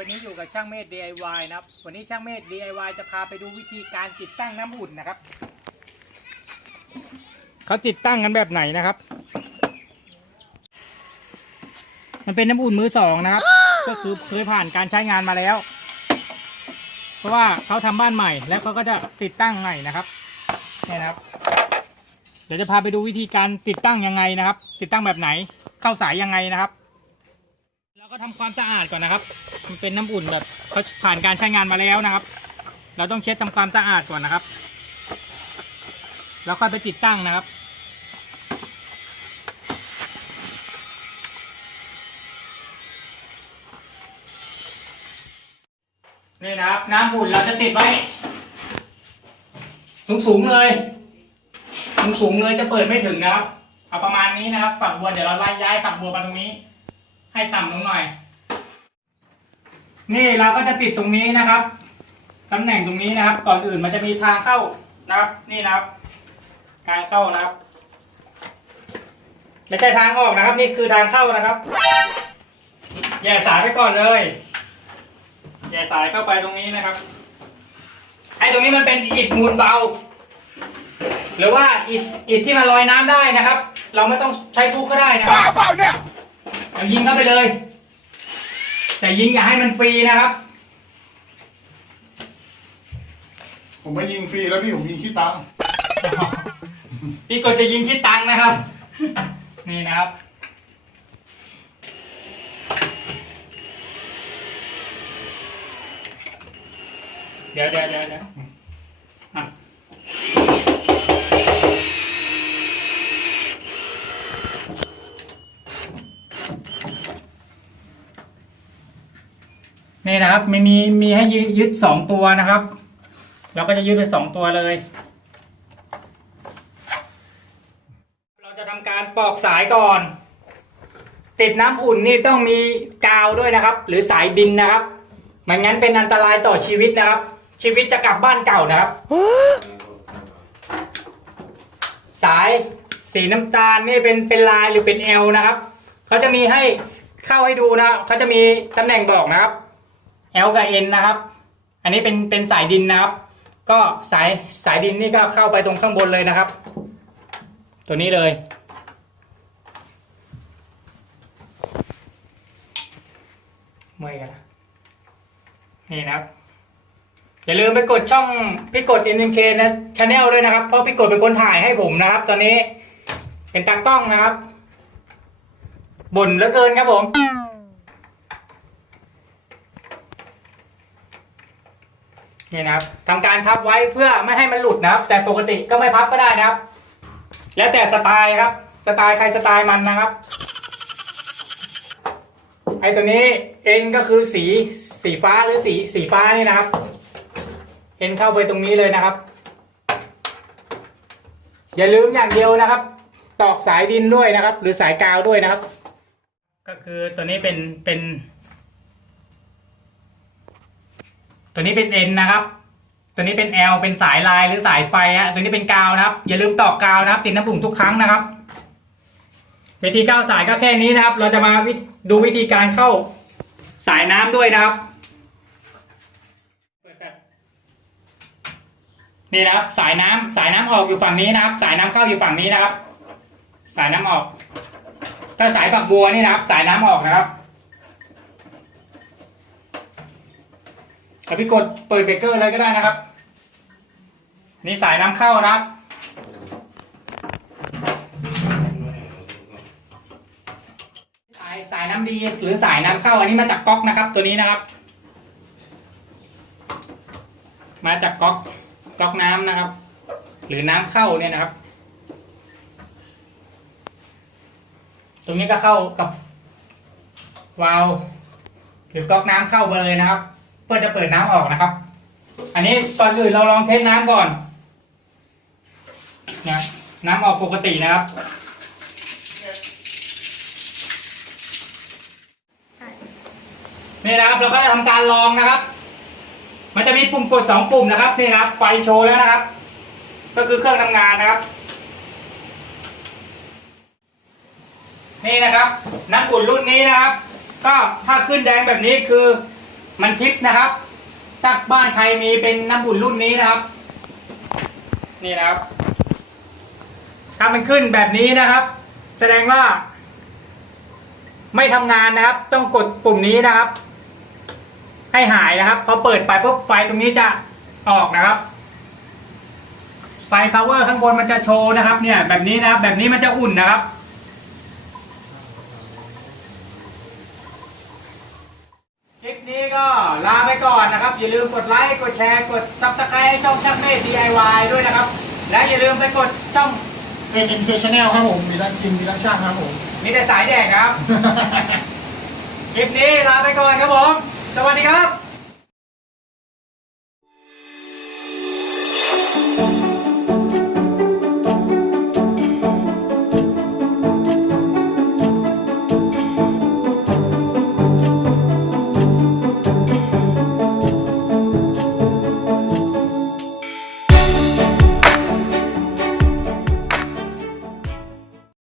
วันนี้อยู่กับช่างเมธ DIY นะครับ วันนี้ช่างเมธ DIY จะพาไปดูวิธีการติดตั้งน้ำอุ่นนะครับ เขาติดตั้งกันแบบไหนนะครับ มันเป็นน้ำอุ่นมือสองนะครับ ก็คือเคยผ่านการใช้งานมาแล้ว เพราะว่าเขาทำบ้านใหม่แล้วเขาก็จะติดตั้งใหม่นะครับเนี่ยนะครับ เดี๋ยวจะพาไปดูวิธีการติดตั้งยังไงนะครับ ติดตั้งแบบไหน เข้าสายยังไงนะครับ เราก็ทำความสะอาดก่อนนะครับ มันเป็นน้ำอุ่นแบบเขาผ่านการใช้งานมาแล้วนะครับ เราต้องเช็ดทำความสะอาดก่อนนะครับ แล้วค่อยไปติดตั้งนะครับนี่นะครับ น้ำอุ่นเราจะติดไว้ สูงสูงเลย สูงสูงเลยจะเปิดไม่ถึงนะครับ เอาประมาณนี้นะครับ ฝักบัวเดี๋ยวเราไล่ย้ายฝักบัวมาตรงนี้ ให้ต่ำลงหน่อย นี่เราก็จะติดตรงนี้นะครับตำแหน่งตรงนี้นะครับ ก่อนอื่นมันจะมีทางเข้านะครับ นี่นะครับ ทางเข้านะครับ ไม่ใช่ทางออกนะครับ นี่คือทางเข้านะครับแย่สายไปก่อนเลยแย่สายเข้าไปตรงนี้นะครับ ไอ้ตรงนี้มันเป็นอิฐมูลเบา หรือว่าอิฐอิฐที่มันลอยน้ำได้นะครับ เราไม่ต้องใช้ทุกก็ได้นะครับเปล่าเนี่ยเรายิงเข้าไปเลย แต่ยิงอย่าให้มันฟรีนะครับ ผมไม่ยิงฟรีแล้วพี่ผมยิงขี้ตังค์พี่กดจะยิงที่ตังค์นะครับ นี่นะครับ เดี๋ยวเดี๋ยวเดี๋ยวเดี๋ยว นี่นะครับมีมีมีให้ยึดยึดสองตัวนะครับ เราก็จะยึดไปสองตัวเลย เราจะทำการปอกสายก่อน ติดน้ำอุ่นนี่ต้องมีกาวด้วยนะครับ หรือสายดินนะครับไม่งั้นเป็นอันตรายต่อชีวิตนะครับ ชีวิตจะกลับบ้านเก่านะครับ สายสีน้ำตาลนี่เป็นเป็นลายหรือเป็น L นะครับเขาจะมีให้เข้าให้ดูนะเขาจะมีตำแหน่งบอกนะครับ L กับ N นะครับ อันนี้เป็นเป็นสายดินนะครับ ก็สายสายดินนี่ก็เข้าไปตรงข้างบนเลยนะครับ ตัวนี้เลย เมื่อยกันะนี่นะครับ อย่าลืมไปกดช่องพี่กด NMK นะชาแนลด้วยนะครับ เพราะพี่กดเป็นคนถ่ายให้ผมนะครับ ตอนนี้เป็นตากล้องนะครับบ่นเหลือเกินครับผม นี่นะครับทำการพับไว้เพื่อไม่ให้มันหลุดนะครับ แต่ปกติก็ไม่พับก็ได้นะครับ แล้วแต่สไตล์ครับ สไตล์ใครสไตล์มันนะครับ ไอตัวนี้เอ็นก็คือสีสีฟ้าหรือสีสีฟ้านี่นะครับ เอ็นเข้าไปตรงนี้เลยนะครับ อย่าลืมอย่างเดียวนะครับ ตอกสายดินด้วยนะครับ หรือสายกาวด้วยนะครับ ก็คือตัวนี้เป็นเป็น ตัวนี้เป็น N นะครับ ตัวนี้เป็น L เป็นสายลายหรือสายไฟฮะตัวนี้เป็นกาวนะครับ อย่าลืมตอกกาวนะครับ ติดน้ำปุ่มทุกครั้งนะครับ วิธีเข้าสายก็แค่นี้นะครับ เราจะมาดูวิธีการเข้าสายน้ำด้วยนะครับนี่นะครับ สายน้ำสายน้ำออกอยู่ฝั่งนี้นะครับ สายน้ำเข้าอยู่ฝั่งนี้นะครับ สายน้ำออกถ้าสายฝักบัวนี่นะครับ สายน้ำออกนะครับ แต่พี่กดเปิดเบรกเกอร์เลยก็ได้นะครับ นี่สายน้ำเข้านะครับสายสายน้ำดีหรือสายน้ำเข้าอันนี้มาจากก๊อกนะครับ ตัวนี้นะครับ มาจากก๊อกก๊อกน้ำนะครับ หรือน้ำเข้าเนี่ยนะครับ ตรงนี้ก็เข้ากับวาล์วหรือก๊อกน้ำเข้าไปเลยนะครับ เพื่อจะเปิดน้ำออกนะครับ อันนี้ก่อนอื่นเราลองเทสน้ำก่อนนะน้ำออกปกตินะครับ นี่นะครับเราก็จะทำการลองนะครับ มันจะมีปุ่มกดสองปุ่มนะครับนี่นะครับ ไฟโชว์แล้วนะครับ ก็คือเครื่องทำงานนะครับ นี่นะครับ น้ำอุ่นรุ่นนี้นะครับ ก็ถ้าขึ้นแดงแบบนี้คือ มันทิปนะครับถ้าบ้านใครมีเป็นน้ำอุ่นรุ่นนี้นะครับ นี่นะครับ ถ้ามันขึ้นแบบนี้นะครับ แสดงว่า ไม่ทำงานนะครับ ต้องกดปุ่มนี้นะครับ ให้หายนะครับ พอเปิดไปปุ๊บไฟตรงนี้จะออกนะครับ ไฟ power ข้างบนมันจะโชว์นะครับ เนี่ย แบบนี้นะครับ แบบนี้มันจะอุ่นนะครับ คลิปนี้ ก็ลาไปก่อนนะครับ อย่าลืมกดไลค์ กดแชร์ กดซับสไครต์ให้ช่องช่างเมฆ DIY ด้วยนะครับ และอย่าลืมไปกดช่องเอ็นเอ็นเคชแนลครับผม มีทั้งทีมมีทั้งช่างครับผม มีแต่สายแดกครับ คลิปนี้ลาไปก่อนครับผม สวัสดีครับ